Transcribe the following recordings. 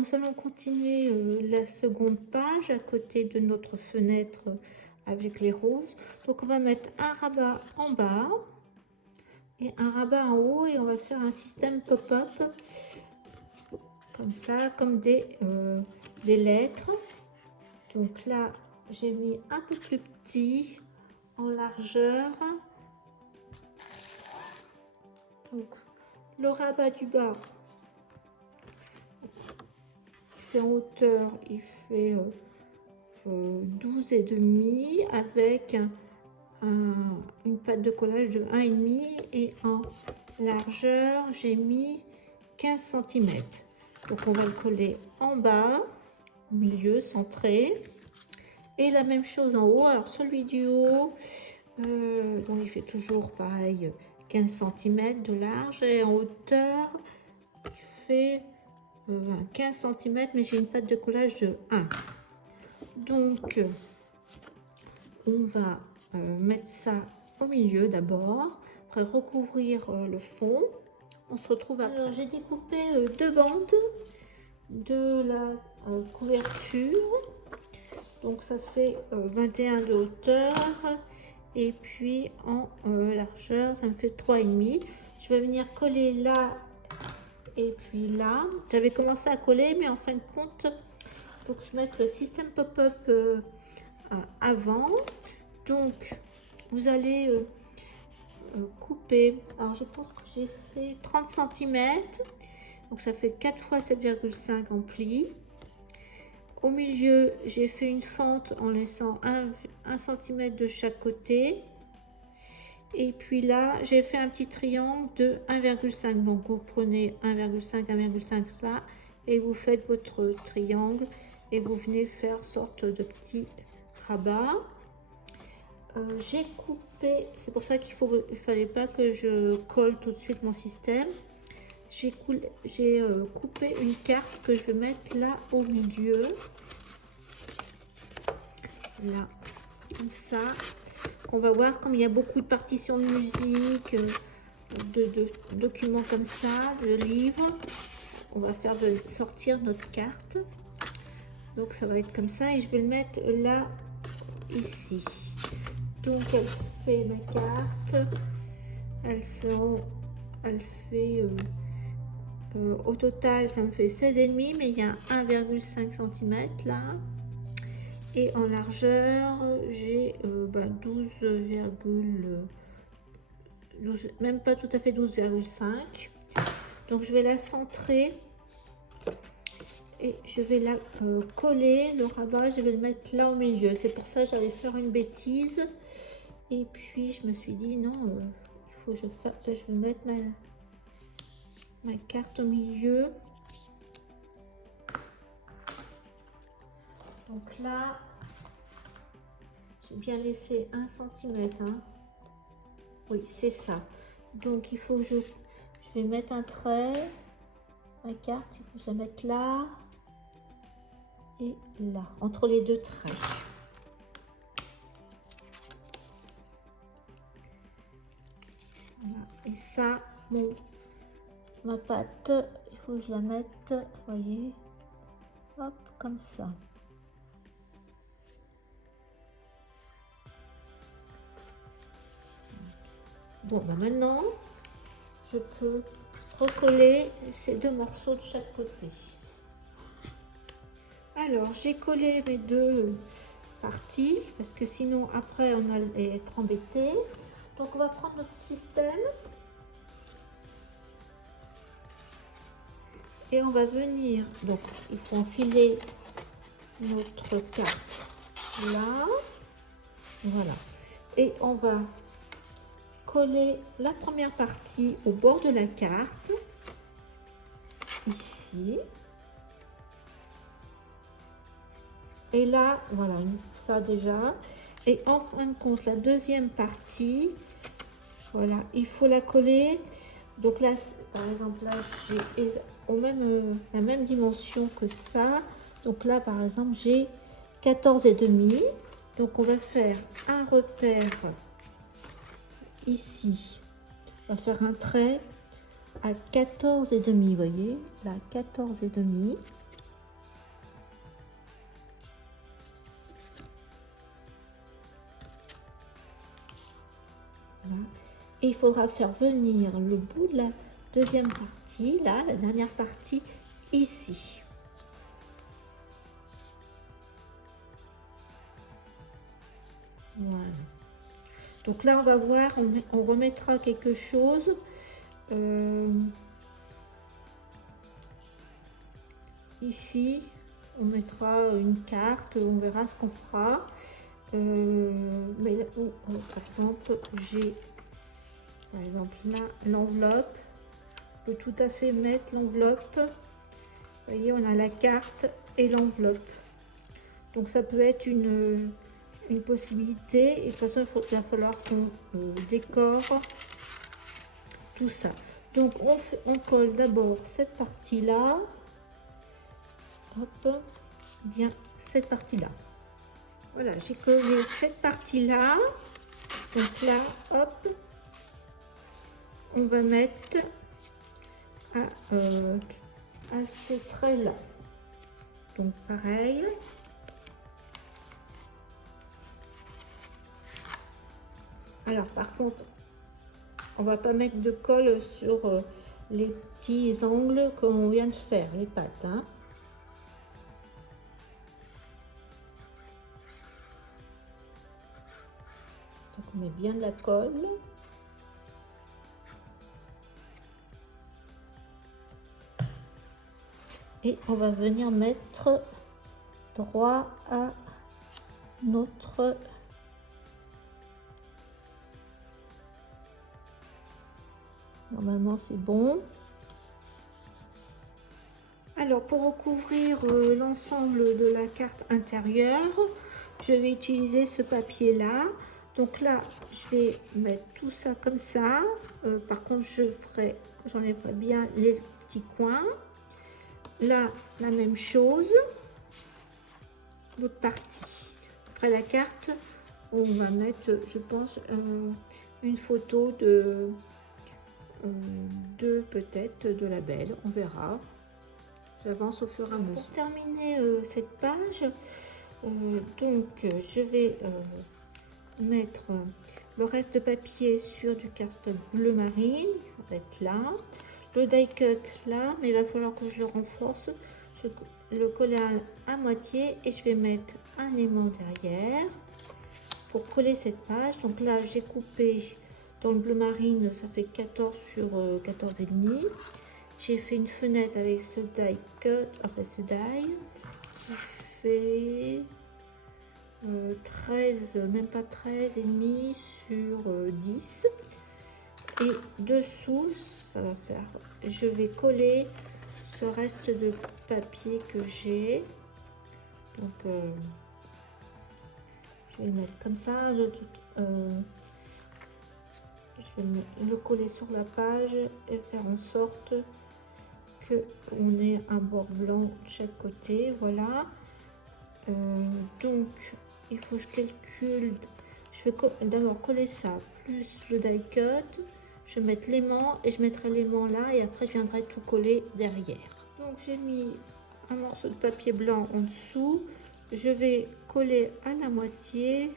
nous allons continuer la seconde page à côté de notre fenêtre avec les roses. Donc, on va mettre un rabat en bas et un rabat en haut et on va faire un système pop-up comme ça, comme des lettres. Donc là, j'ai mis un peu plus petit en largeur. Donc, le rabat du bas, en hauteur, il fait 12,5 avec une patte de collage de 1,5 et en largeur, j'ai mis 15 cm. Donc, on va le coller en bas, au milieu, centré. Et la même chose en haut. Alors, celui du haut, donc il fait toujours pareil, 15 cm de large et en hauteur, il fait 15 cm, mais j'ai une patte de collage de 1. Donc, on va mettre ça au milieu d'abord, après recouvrir le fond. On se retrouve après. Alors, j'ai découpé deux bandes de la couverture. Donc, ça fait 21 de hauteur. Et puis, en largeur, ça me fait 3,5. Je vais venir coller là et puis là. J'avais commencé à coller, mais en fin de compte, il faut que je mette le système pop-up avant. Donc, vous allez couper. Alors, je pense que j'ai fait 30 cm. Donc, ça fait 4 fois 7,5 en pli. Au milieu, j'ai fait une fente en laissant 1 cm de chaque côté. Et puis là, j'ai fait un petit triangle de 1,5. Donc, vous prenez 1,5, 1,5 ça. Et vous faites votre triangle. Et vous venez faire sorte de petit rabat. J'ai coupé, c'est pour ça qu'il fallait pas que je colle tout de suite mon système. J'ai coupé une carte que je vais mettre là au milieu, là, comme ça. On va voir comme il y a beaucoup de partitions de musique, de documents comme ça, de livres. On va faire sortir notre carte. Donc ça va être comme ça et je vais le mettre là, ici. Donc elle fait ma carte, elle fait au total ça me fait 16,5, mais il y a 1,5 cm là. Et en largeur j'ai 12, même pas tout à fait 12,5. Donc je vais la centrer et je vais la coller, le rabat, je vais le mettre là au milieu. C'est pour ça que j'allais faire une bêtise. Et puis je me suis dit non, il faut que je vais mettre ma carte au milieu. Donc là, j'ai bien laissé 1 cm. Hein. Oui, c'est ça. Donc il faut que je vais mettre un trait. Ma carte, il faut que je la mette là et là, entre les deux traits. Voilà. Et ça, ma pâte, il faut que je la mette, vous voyez, hop, comme ça. Bon, ben maintenant, je peux recoller ces deux morceaux de chaque côté. Alors, j'ai collé mes deux parties, parce que sinon, après, on allait être embêté. Donc, on va prendre notre système. Et on va venir, donc il faut enfiler notre carte là, voilà. Et on va coller la première partie au bord de la carte, ici. Et là, voilà, ça déjà. Et en fin de compte, la deuxième partie, voilà, il faut la coller. Donc là, par exemple, là, j'ai la même dimension que ça. Donc là, par exemple, j'ai 14,5. Donc on va faire un repère ici. On va faire un trait à 14,5, vous voyez, là, 14,5. Et il faudra faire venir le bout de la deuxième partie, là, la dernière partie, ici. Voilà. Donc là, on va voir, on remettra quelque chose. Ici, on mettra une carte, on verra ce qu'on fera. Mais là, par exemple, j'ai là l'enveloppe. On peut tout à fait mettre l'enveloppe. Vous voyez, on a la carte et l'enveloppe. Donc ça peut être une possibilité. Et de toute façon, il va falloir qu'on décore tout ça. Donc on colle d'abord cette partie-là. Hop, bien cette partie-là. Voilà, j'ai collé cette partie-là. Donc là, hop, on va mettre à ce trait-là. Donc pareil. Alors par contre, on va pas mettre de colle sur les petits angles qu'on vient de faire, les pattes. Hein. Donc on met bien de la colle. Et on va venir mettre droit à notre normalement c'est bon. Alors pour recouvrir l'ensemble de la carte intérieure, je vais utiliser ce papier là. Donc là je vais mettre tout ça comme ça. Par contre j'enlèverai bien les petits coins. Là la même chose. L'autre partie. Après la carte, on va mettre, je pense, une photo de peut-être de la belle, on verra. J'avance au fur et à mesure. Pour terminer cette page, donc je vais mettre le reste de papier sur du cardstock bleu marine, ça va être là. Le die cut là, mais il va falloir que je le renforce. Je le coller à moitié et je vais mettre un aimant derrière pour coller cette page. Donc là j'ai coupé dans le bleu marine, ça fait 14 sur 14 et demi. J'ai fait une fenêtre avec ce die cut, enfin ce die qui fait 13, même pas 13 et demi sur 10. Et dessous, ça va faire, je vais coller ce reste de papier que j'ai. Donc je vais le mettre comme ça. Je vais le coller sur la page et faire en sorte que on ait un bord blanc de chaque côté. Voilà. Donc il faut que je calcule. Je vais d'abord coller ça plus le die cut. Je vais mettre l'aimant et je mettrai l'aimant là et après je viendrai tout coller derrière. Donc j'ai mis un morceau de papier blanc en dessous. Je vais coller à la moitié.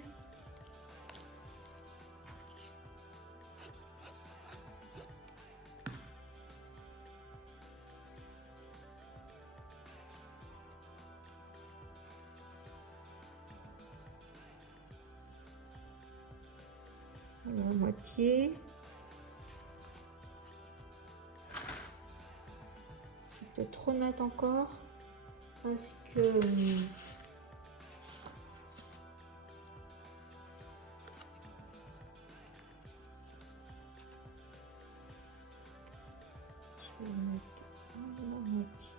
À la moitié. Peut-être remettre encore parce que je vais mettre à la moitié.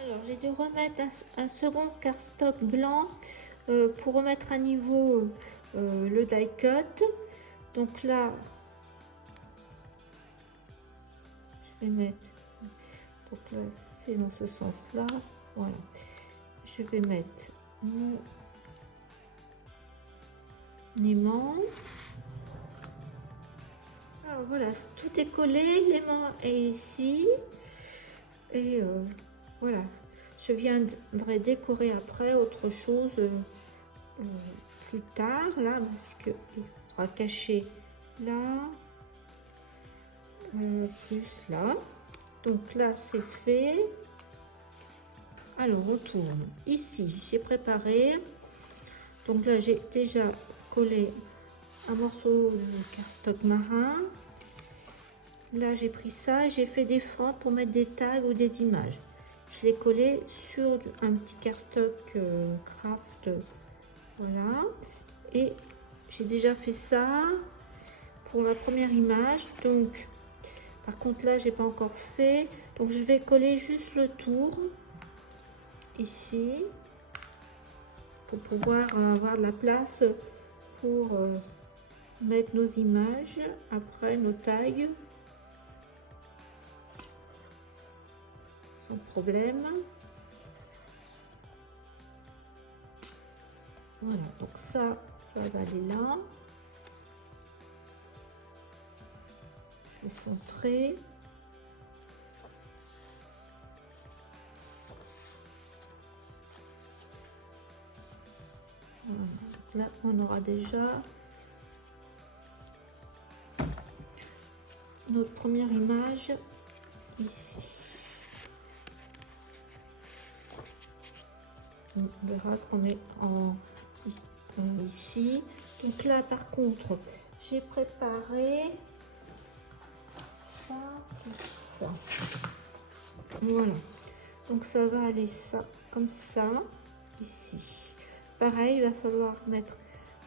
Alors j'ai dû remettre un second cardstock blanc pour remettre à niveau le die cut. Donc là je vais mettre, donc là c'est dans ce sens là, voilà, je vais mettre mon aimant. Alors voilà, tout est collé, l'aimant est ici. Et voilà, je viendrai décorer après autre chose plus tard, là, parce que il sera caché là, plus là. Donc là, c'est fait. Alors, on tourne. Ici, j'ai préparé. Donc là, j'ai déjà collé un morceau de cardstock marin. Là, j'ai pris ça, j'ai fait des fentes pour mettre des tags ou des images. Je l'ai collé sur un petit cardstock craft, voilà. Et j'ai déjà fait ça pour la première image. Donc, par contre, là, j'ai pas encore fait. Donc, je vais coller juste le tour ici pour pouvoir avoir de la place pour mettre nos images, après nos tags. Sans problème. Voilà, donc ça va aller là. Je vais centrer. Voilà, donc là, on aura déjà notre première image ici. On verra ce qu'on met ici. Donc là, par contre, j'ai préparé ça et ça. Voilà. Donc ça va aller ça comme ça ici. Pareil, il va falloir mettre.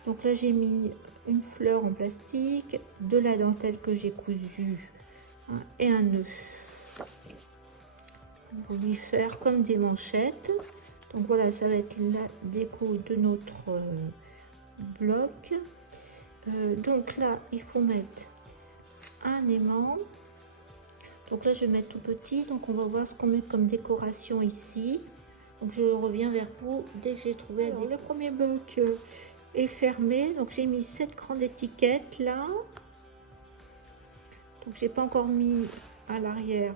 Donc là, j'ai mis une fleur en plastique, de la dentelle que j'ai cousue et un nœud. On va lui faire comme des manchettes. Donc voilà, ça va être la déco de notre bloc. Donc là, il faut mettre un aimant. Donc là, je vais mettre tout petit. Donc on va voir ce qu'on met comme décoration ici. Donc je reviens vers vous dès que j'ai trouvé. Alors, le premier bloc est fermé. Donc j'ai mis cette grande étiquette là. Donc j'ai pas encore mis à l'arrière.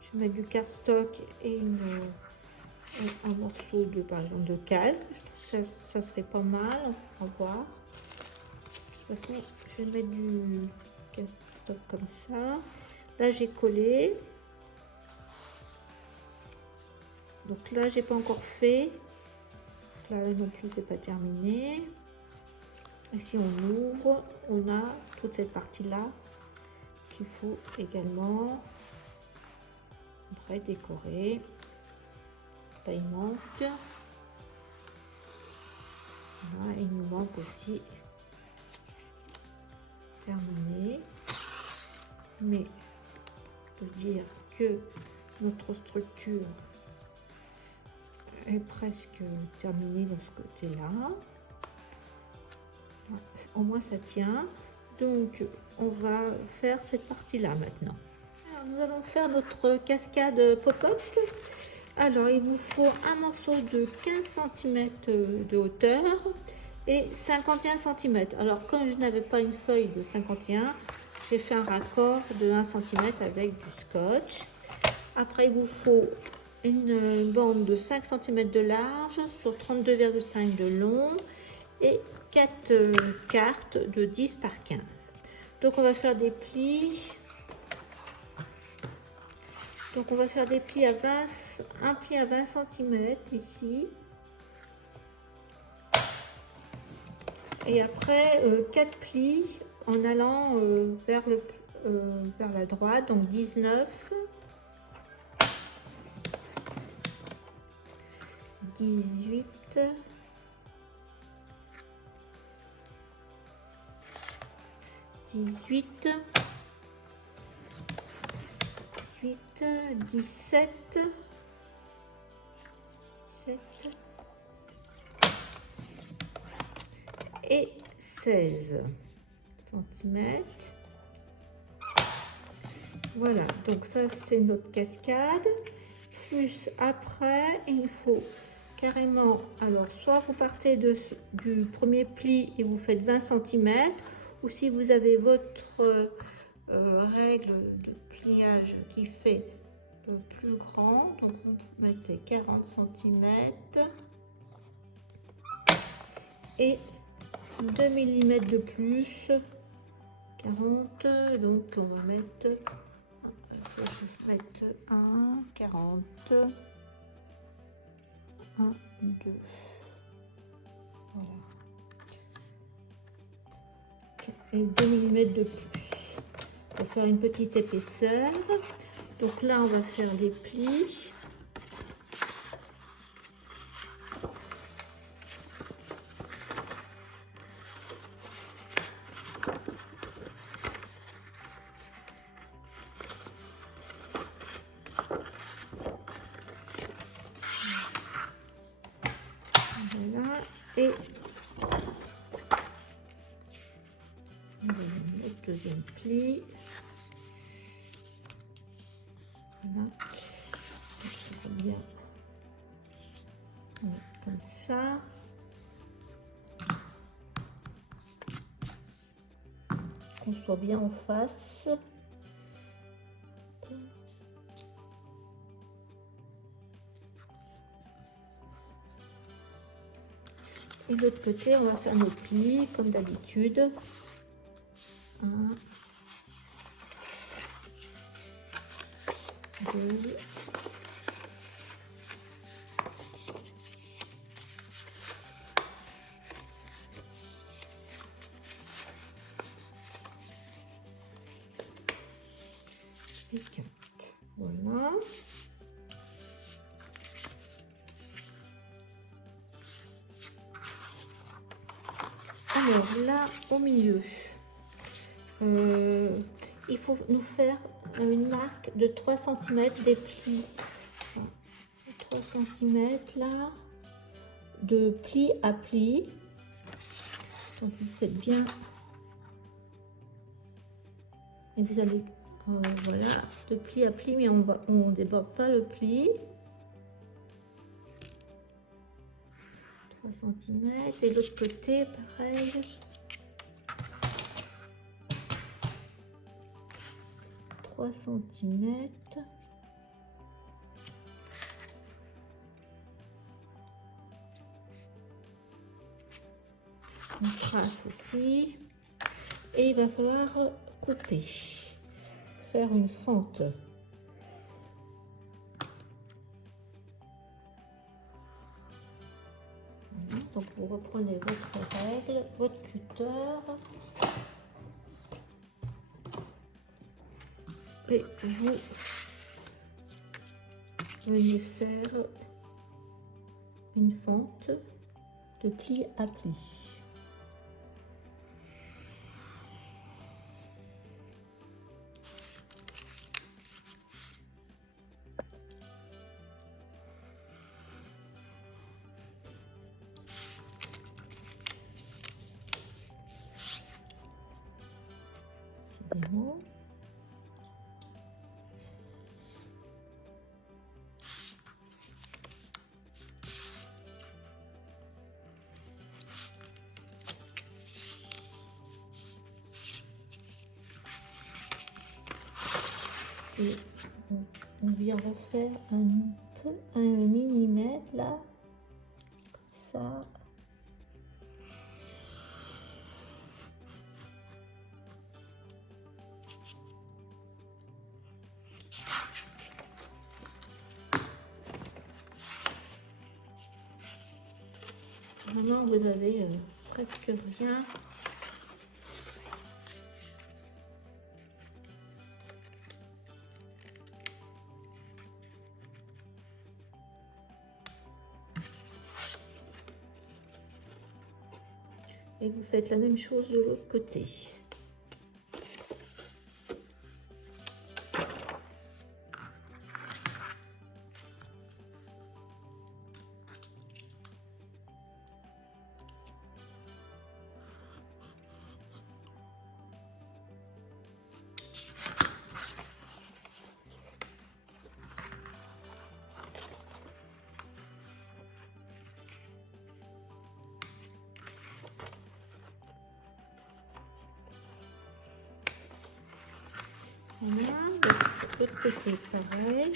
Je vais mettre du cardstock et un morceau de, par exemple, de calque. Je trouve que ça serait pas mal. On va voir. De toute façon, je vais mettre du cardstock comme ça. Là, j'ai collé. Donc là, j'ai pas encore fait. Là non plus, c'est pas terminé. Et si on ouvre, on a toute cette partie-là qu'il faut également après décorer. Là, il manque. Voilà, il nous manque aussi terminé. Mais je peux dire que notre structure est presque terminée dans ce côté-là. Au moins ça tient. Donc on va faire cette partie-là maintenant. Alors, nous allons faire notre cascade pop-up. Alors il vous faut un morceau de 15 cm de hauteur et 51 cm. Alors comme je n'avais pas une feuille de 51, j'ai fait un raccord de 1 cm avec du scotch. Après il vous faut une bande de 5 cm de large sur 32,5 de long et 4 cartes de 10 par 15. Donc on va faire des plis. Donc on va faire des plis à 20, un pli à 20 cm ici. Et après 4 plis en allant vers la droite, donc 19, 18, 18, 17, 17 et 16 cm. Voilà, donc ça c'est notre cascade. Plus après, il faut carrément, alors soit vous partez du premier pli et vous faites 20 cm, ou si vous avez votre règle de pliage qui fait plus grand, donc vous mettez 40 cm et 2 mm de plus, 40, donc on va mettre, je vais mettre 1, 40, 1, 2, voilà, et 2 mm de plus pour faire une petite épaisseur. Donc là on va faire des plis. Voilà, et le deuxième pli. Voilà, ça va bien, voilà, comme ça. Qu'on soit bien en face. Et de l'autre côté, on va faire nos plis comme d'habitude. 1, 2, et 4. Voilà. Alors là, au milieu, il faut nous faire une marque de 3 cm des plis. 3 cm là, de pli à pli. Donc vous faites bien. Et vous allez, voilà, de pli à pli, mais on déborde pas le pli. 3 cm. Et de l'autre côté, pareil. 3 cm. On trace aussi. Et il va falloir couper, faire une fente. Voilà. Donc vous reprenez votre règle, votre cutter. Et vous venez faire une fente de pli à pli. C'est bon. Et on vient refaire un millimètre là, comme ça. Vraiment, vous avez presque rien. Et vous faites la même chose de l'autre côté. Voilà, de l'autre côté pareil.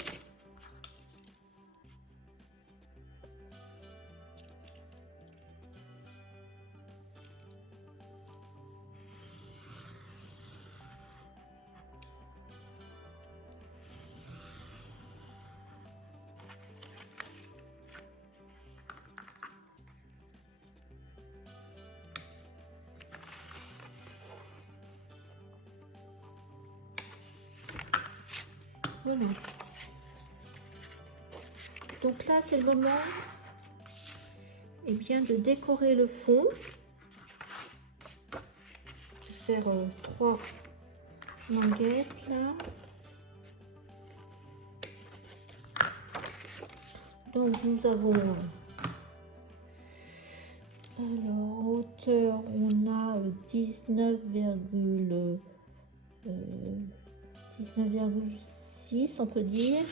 Voilà. Donc là, c'est le moment bien, de décorer le fond. Je vais faire 3 languettes là. Donc nous avons, alors en hauteur, on a 19,6 on peut dire.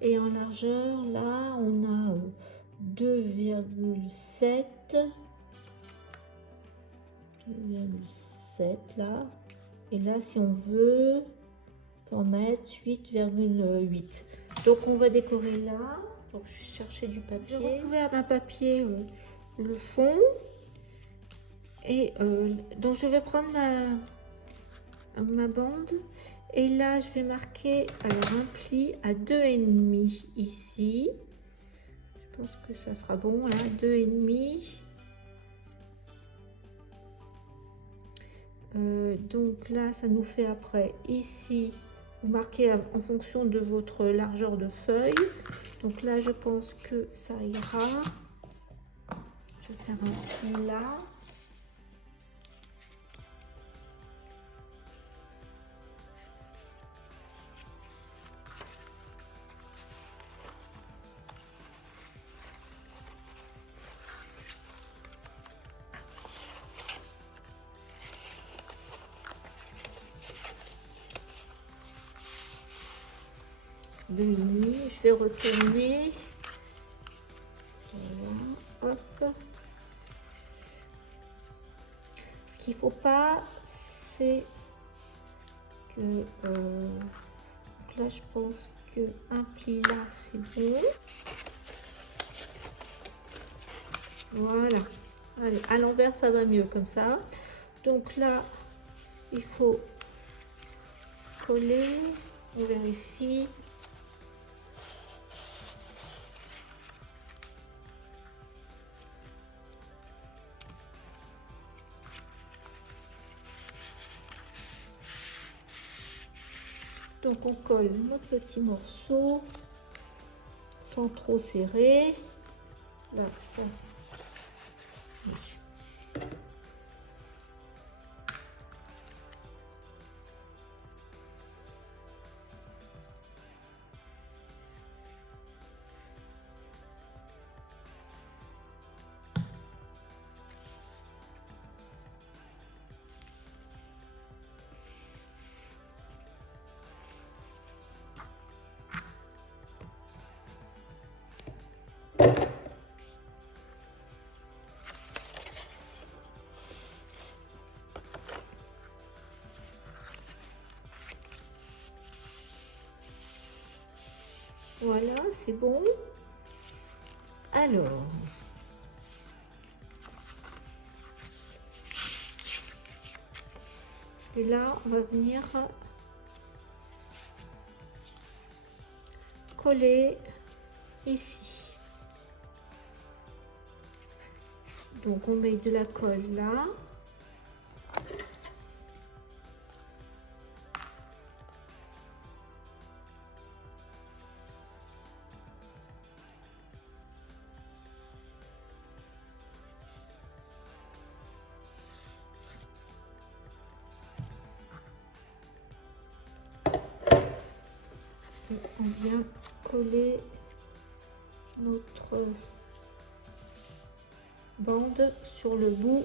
Et en largeur, là, on a 2,7 là. Et là, si on veut, on peut en mettre 8,8. Donc, on va décorer là. Donc, je vais chercher du papier. Je recouvre d'un papier le fond. Et donc, je vais prendre ma bande. Et là, je vais marquer alors un pli à 2,5 ici. Je pense que ça sera bon, là, 2,5. Donc là, ça nous fait après, ici, vous marquez en fonction de votre largeur de feuille. Donc là, je pense que ça ira. Je vais faire un pli là. Je vais retourner. Voilà, hop. Ce qu'il ne faut pas, c'est que là, je pense que un pli là, c'est bon. Voilà. Allez, à l'envers, ça va mieux comme ça. Donc là, il faut coller. On vérifie. Donc on colle notre petit morceau sans trop serrer. Là, ça. Voilà, c'est bon. Alors, et là, on va venir coller ici. Donc, on met de la colle là. On vient coller notre bande sur le bout.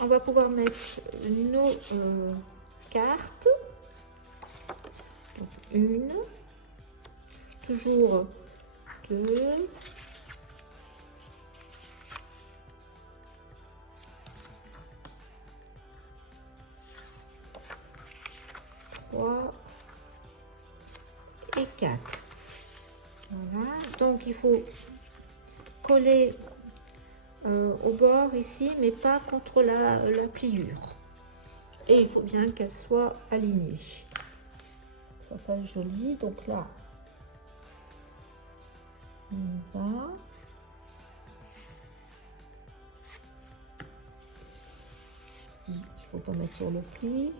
on va pouvoir mettre nos cartes. Donc, une, toujours deux, trois et quatre. Voilà, donc il faut coller au bord ici, mais pas contre la pliure. Et il faut bien qu'elle soit alignée. Ça fasse joli. Donc là, on va. Il ne faut pas mettre sur le pli.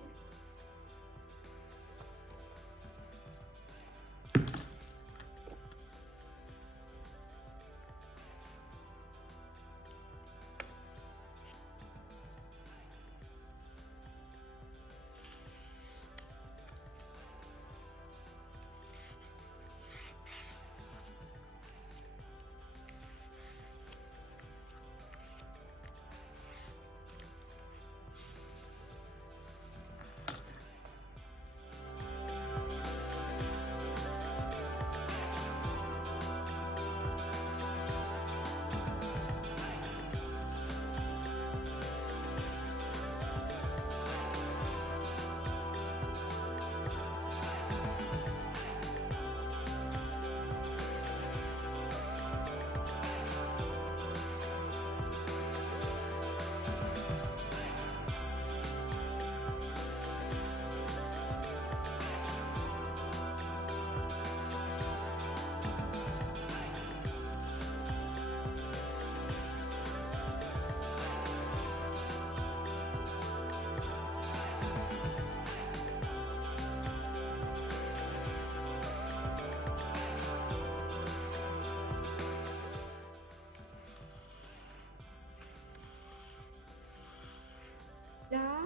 Là,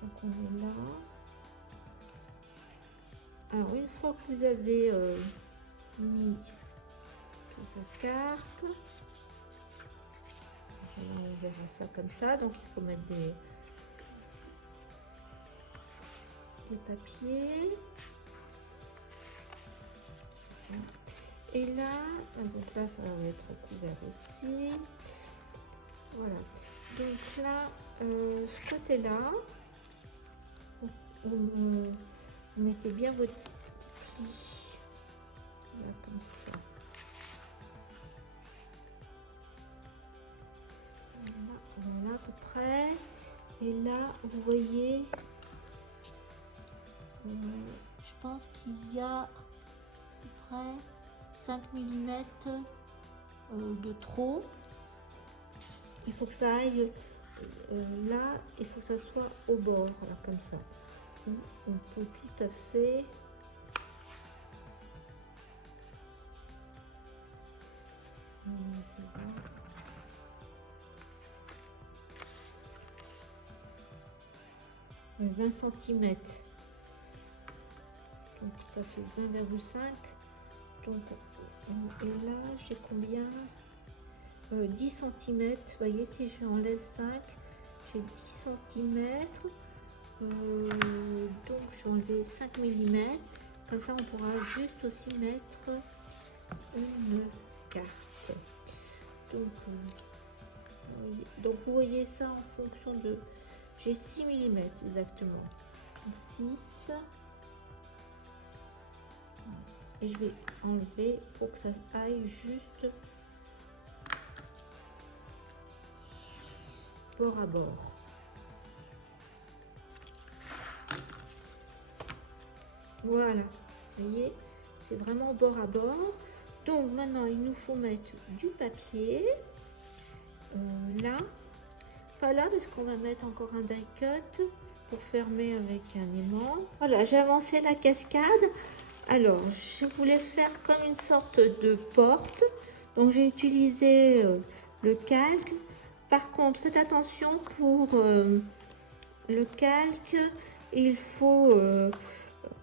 donc on est là. Alors une fois que vous avez mis toutes vos cartes, on verra ça comme ça. Donc il faut mettre des papiers. Et là, donc là ça va être couvert aussi. Voilà. Donc là, ce côté-là, vous mettez bien votre pli, là, comme ça. Voilà, à peu près. Et là, vous voyez, je pense qu'il y a à peu près 5 mm de trop. Il faut que ça aille là, il faut que ça soit au bord, là, comme ça. On peut tout à fait « 20 cm ». Donc ça fait 20,5. Donc et là j'ai combien, 10 cm. Vous voyez, si j'enlève 5, j'ai 10 cm. Donc je vais enlever 5 mm. Comme ça on pourra juste aussi mettre une carte. Donc vous voyez ça en fonction de, j'ai 6 mm exactement. Donc 6. Et je vais enlever pour que ça aille juste bord à bord. Voilà, vous voyez, c'est vraiment bord à bord. Donc maintenant il nous faut mettre du papier là, pas là parce qu'on va mettre encore un die cut pour fermer avec un aimant. Voilà, j'ai avancé la cascade. Alors je voulais faire comme une sorte de porte, donc j'ai utilisé le calque. Par contre faites attention, pour le calque il faut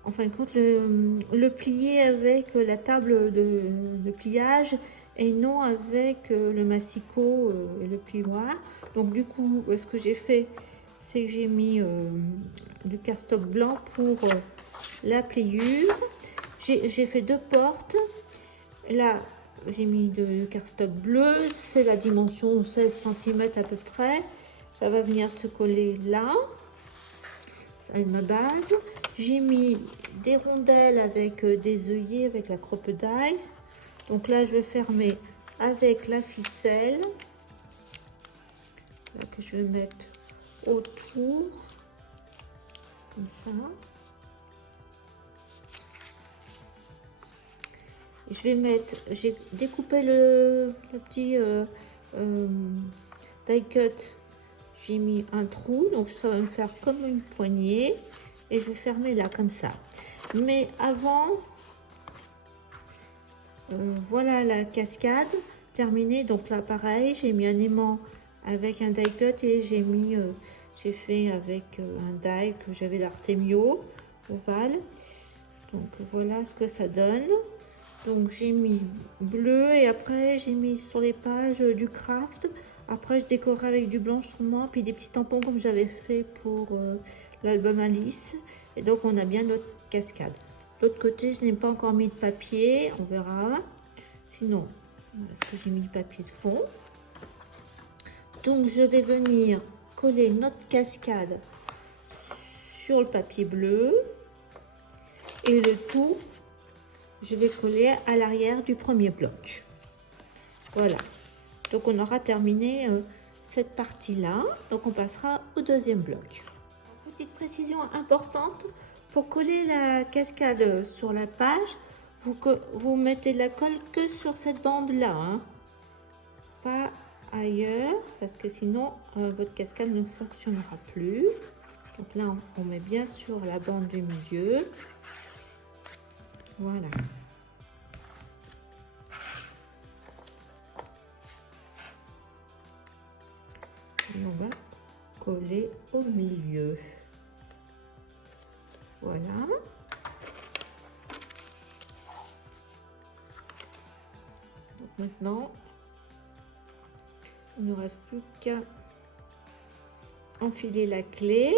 en fin de compte, le plier avec la table de pliage et non avec le massicot et le plioir. Donc du coup, ce que j'ai fait, c'est que j'ai mis du cardstock blanc pour la pliure. J'ai fait 2 portes. Là, j'ai mis de cardstock bleu, c'est la dimension 16 cm à peu près. Ça va venir se coller là. Ça va être ma base. J'ai mis des rondelles avec des œillets, avec la crocodile. Donc là, je vais fermer avec la ficelle là, que je vais mettre autour, comme ça. Et je vais mettre, j'ai découpé le petit die cut. J'ai mis un trou, donc ça va me faire comme une poignée. Et je vais fermer là, comme ça. Mais avant, voilà la cascade terminée. Donc là, pareil, j'ai mis un aimant avec un die cut et j'ai mis, j'ai fait avec un die que j'avais d'Artemio ovale. Donc voilà ce que ça donne. Donc j'ai mis bleu et après j'ai mis sur les pages du craft. Après je décorerai avec du blanche sûrement, puis des petits tampons comme j'avais fait pour l'album Alice. Et donc on a bien notre cascade. L'autre côté je n'ai pas encore mis de papier, on verra. Sinon, est-ce que j'ai mis du papier de fond? Donc je vais venir coller notre cascade sur le papier bleu. Et le tout, je vais coller à l'arrière du premier bloc. Voilà. Donc on aura terminé cette partie-là. Donc on passera au deuxième bloc. Petite précision importante, pour coller la cascade sur la page, vous mettez de la colle que sur cette bande-là, hein. Pas ailleurs, parce que sinon votre cascade ne fonctionnera plus. Donc là, on met bien sur la bande du milieu. Voilà. Et on va coller au milieu. Voilà. Donc maintenant, il ne reste plus qu'à enfiler la clé.